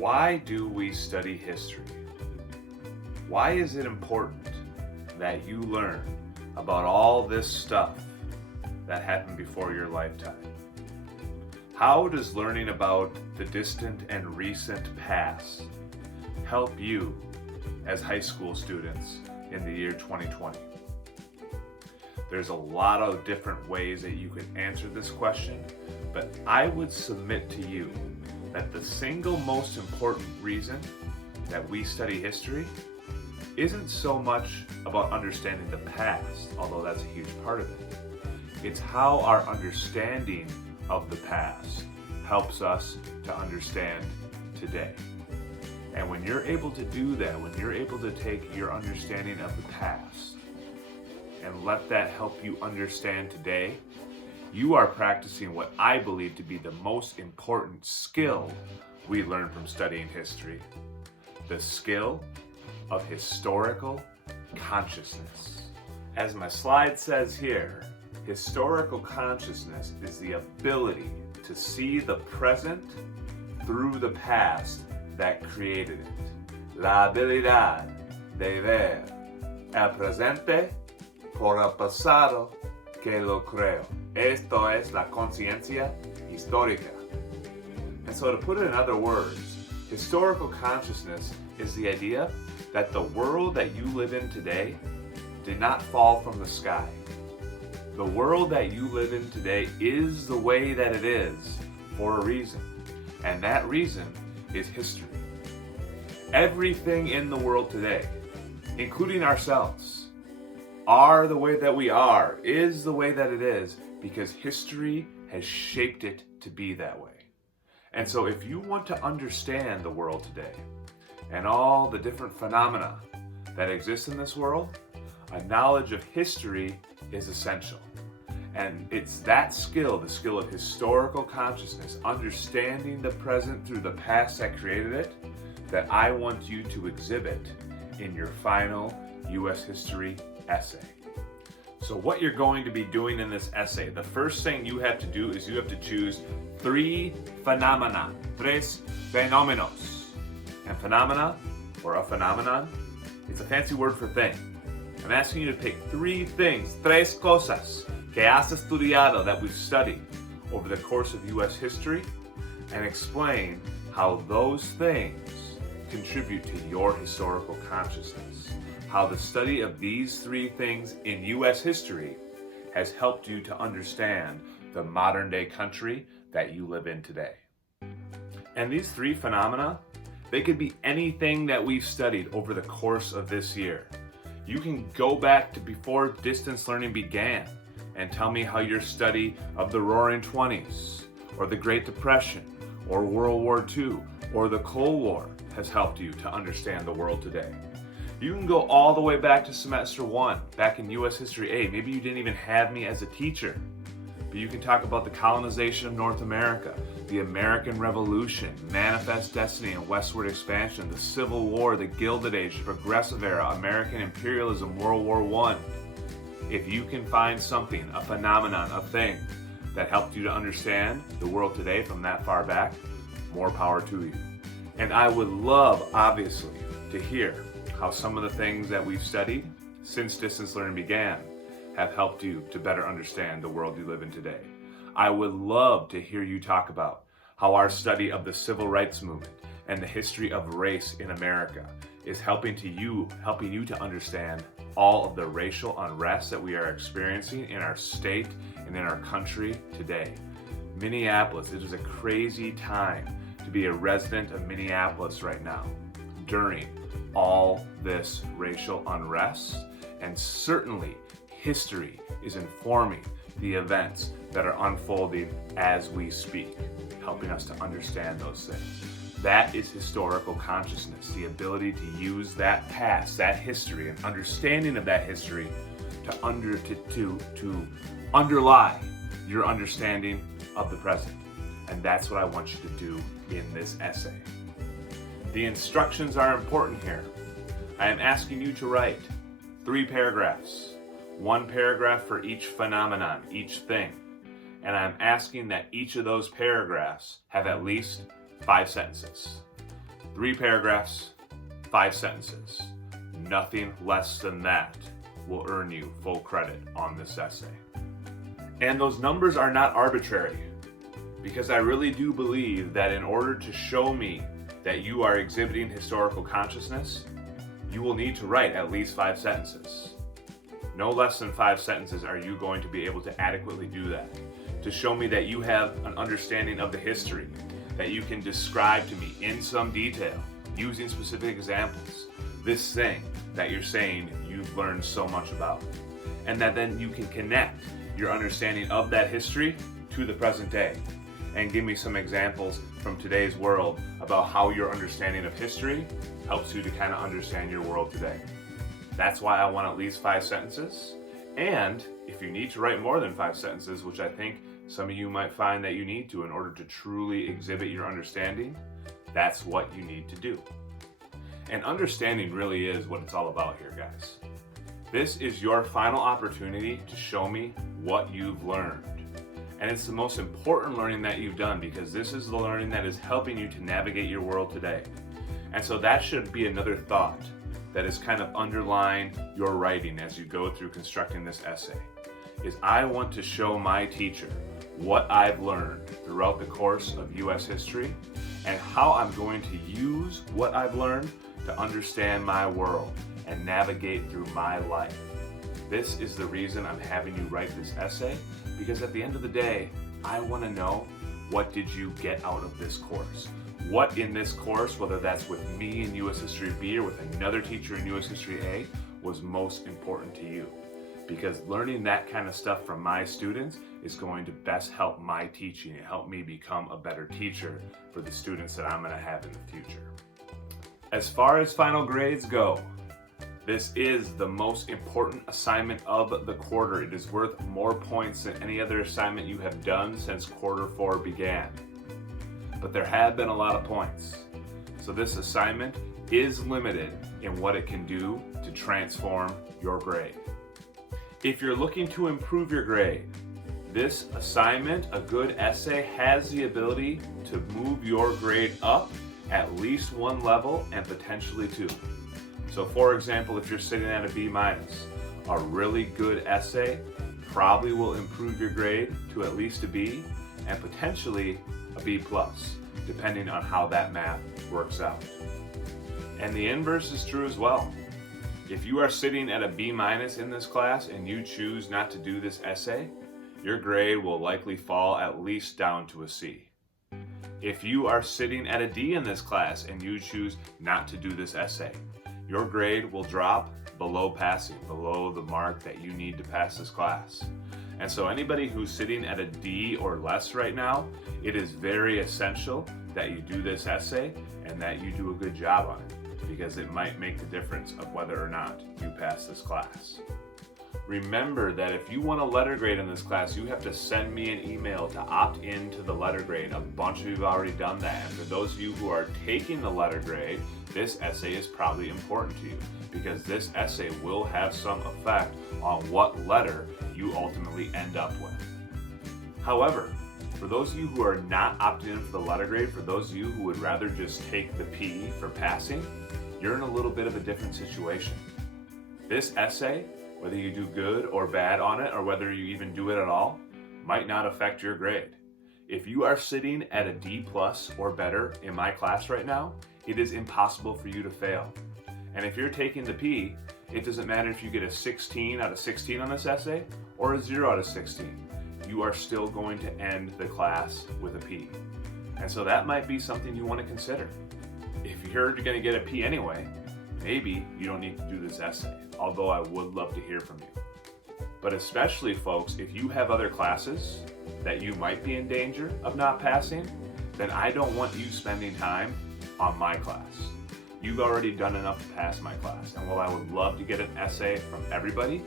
Why do we study history? Why is it important that you learn about all this stuff that happened before your lifetime? How does learning about the distant and recent past help you as high school students in the year 2020? There's a lot of different ways that you can answer this question, but I would submit to you that the single most important reason that we study history isn't so much about understanding the past, although that's a huge part of it. It's how our understanding of the past helps us to understand today. And when you're able to do that, when you're able to take your understanding of the past and let that help you understand today, you are practicing what I believe to be the most important skill we learn from studying history: the skill of historical consciousness. As my slide says here, historical consciousness is the ability to see the present through the past that created it. La habilidad de ver el presente por el pasado que lo creó. Esto es la conciencia histórica. And so, to put it in other words, historical consciousness is the idea that the world that you live in today did not fall from the sky. The world that you live in today is the way that it is for a reason, and that reason is history. Everything in the world today, including ourselves, are the way that we are, is the way that it is, because history has shaped it to be that way. And so if you want to understand the world today and all the different phenomena that exist in this world, a knowledge of history is essential. And it's that skill, the skill of historical consciousness, understanding the present through the past that created it, that I want you to exhibit in your final U.S. history essay. So what you're going to be doing in this essay, the first thing you have to do is you have to choose three phenomena, tres fenómenos. And phenomena, or a phenomenon, it's a fancy word for thing. I'm asking you to pick three things, tres cosas, que has estudiado, that we've studied over the course of U.S. history, and explain how those things contribute to your historical consciousness. How the study of these three things in U.S. history has helped you to understand the modern day country that you live in today. And these three phenomena, they could be anything that we've studied over the course of this year. You can go back to before distance learning began and tell me how your study of the Roaring Twenties, or the Great Depression, or World War II, or the Cold War has helped you to understand the world today. You can go all the way back to semester 1, back in U.S. History A. Maybe you didn't even have me as a teacher, but you can talk about the colonization of North America, the American Revolution, Manifest Destiny and Westward Expansion, the Civil War, the Gilded Age, the Progressive Era, American Imperialism, World War I. If you can find something, a phenomenon, a thing that helped you to understand the world today from that far back, more power to you. And I would love, obviously, to hear how some of the things that we've studied since distance learning began have helped you to better understand the world you live in today. I would love to hear you talk about how our study of the civil rights movement and the history of race in America is helping you to understand all of the racial unrest that we are experiencing in our state and in our country today. Minneapolis, it is a crazy time to be a resident of Minneapolis right now during all this racial unrest, and certainly history is informing the events that are unfolding as we speak, helping us to understand those things. That is historical consciousness, the ability to use that past, that history, and understanding of that history to underlie your understanding of the present. And that's what I want you to do in this essay. The instructions are important here. I am asking you to write 3 paragraphs, 1 paragraph for each phenomenon, each thing. And I'm asking that each of those paragraphs have at least 5 sentences. 3 paragraphs, 5 sentences. Nothing less than that will earn you full credit on this essay. And those numbers are not arbitrary, because I really do believe that in order to show me that you are exhibiting historical consciousness, you will need to write at least 5 sentences. No less than 5 sentences are you going to be able to adequately do that. To show me that you have an understanding of the history, that you can describe to me in some detail, using specific examples, this thing that you're saying you've learned so much about. And that then you can connect your understanding of that history to the present day. And give me some examples from today's world about how your understanding of history helps you to kind of understand your world today. That's why I want at least 5 sentences. And if you need to write more than 5 sentences, which I think some of you might find that you need to in order to truly exhibit your understanding, that's what you need to do. And understanding really is what it's all about here, guys. This is your final opportunity to show me what you've learned. And it's the most important learning that you've done, because this is the learning that is helping you to navigate your world today. And so that should be another thought that is kind of underlying your writing as you go through constructing this essay, is I want to show my teacher what I've learned throughout the course of U.S. history and how I'm going to use what I've learned to understand my world and navigate through my life. This is the reason I'm having you write this essay, because at the end of the day, I want to know, what did you get out of this course? What in this course, whether that's with me in U.S. History B or with another teacher in U.S. History A, was most important to you? Because learning that kind of stuff from my students is going to best help my teaching and help me become a better teacher for the students that I'm going to have in the future. As far as final grades go, this is the most important assignment of the quarter. It is worth more points than any other assignment you have done since quarter 4 began. But there have been a lot of points. So this assignment is limited in what it can do to transform your grade. If you're looking to improve your grade, this assignment, a good essay, has the ability to move your grade up at least 1 level and potentially 2. So for example, if you're sitting at a B-, a really good essay probably will improve your grade to at least a B and potentially a B+, depending on how that math works out. And the inverse is true as well. If you are sitting at a B- in this class and you choose not to do this essay, your grade will likely fall at least down to a C. If you are sitting at a D in this class and you choose not to do this essay, your grade will drop below passing, below the mark that you need to pass this class. And so anybody who's sitting at a D or less right now, it is very essential that you do this essay and that you do a good job on it, because it might make the difference of whether or not you pass this class. Remember that if you want a letter grade in this class, you have to send me an email to opt into the letter grade. A bunch of you have already done that. And for those of you who are taking the letter grade, this essay is probably important to you, because this essay will have some effect on what letter you ultimately end up with. However, for those of you who are not opting in for the letter grade, for those of you who would rather just take the P for passing, you're in a little bit of a different situation. This essay, whether you do good or bad on it, or whether you even do it at all, might not affect your grade. If you are sitting at a D+ or better in my class right now, it is impossible for you to fail. And if you're taking the P, it doesn't matter if you get a 16 out of 16 on this essay or a 0 out of 16. You are still going to end the class with a P. And so that might be something you want to consider. If you're going to get a P anyway, maybe you don't need to do this essay, although I would love to hear from you. But especially, folks, if you have other classes that you might be in danger of not passing, then I don't want you spending time on my class. You've already done enough to pass my class, and while I would love to get an essay from everybody,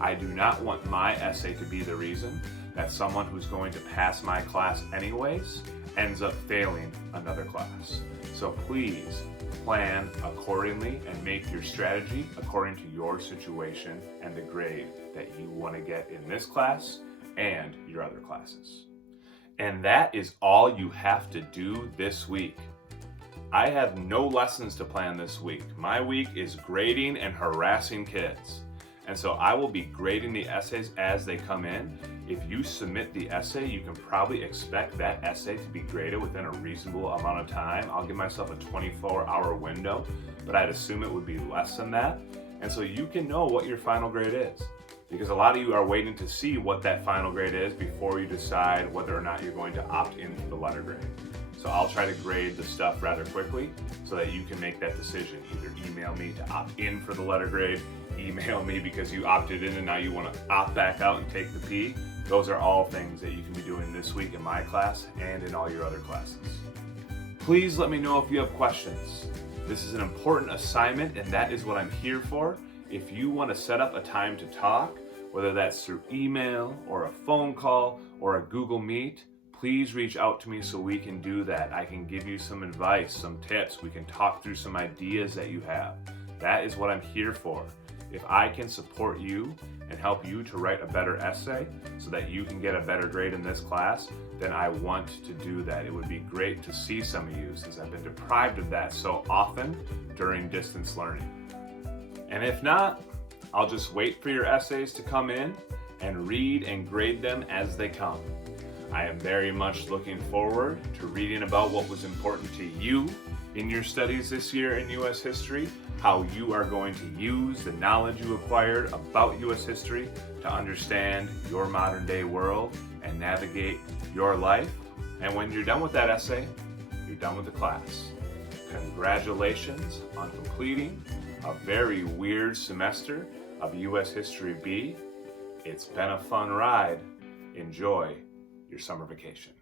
I do not want my essay to be the reason that someone who's going to pass my class anyways ends up failing another class. So please plan accordingly and make your strategy according to your situation and the grade that you want to get in this class and your other classes. And that is all you have to do this week. I have no lessons to plan this week. My week is grading and harassing kids. And so I will be grading the essays as they come in. If you submit the essay, you can probably expect that essay to be graded within a reasonable amount of time. I'll give myself a 24-hour window, but I'd assume it would be less than that. And so you can know what your final grade is, because a lot of you are waiting to see what that final grade is before you decide whether or not you're going to opt into the letter grade. So I'll try to grade the stuff rather quickly so that you can make that decision. Either email me to opt in for the letter grade, email me because you opted in and now you want to opt back out and take the P. Those are all things that you can be doing this week in my class and in all your other classes. Please let me know if you have questions. This is an important assignment and that is what I'm here for. If you want to set up a time to talk, whether that's through email or a phone call or a Google Meet, please reach out to me so we can do that. I can give you some advice, some tips. We can talk through some ideas that you have. That is what I'm here for. If I can support you and help you to write a better essay so that you can get a better grade in this class, then I want to do that. It would be great to see some of you since I've been deprived of that so often during distance learning. And if not, I'll just wait for your essays to come in and read and grade them as they come. I am very much looking forward to reading about what was important to you in your studies this year in U.S. history, how you are going to use the knowledge you acquired about U.S. history to understand your modern day world and navigate your life. And when you're done with that essay, you're done with the class. Congratulations on completing a very weird semester of U.S. History B. It's been a fun ride. Enjoy your summer vacation.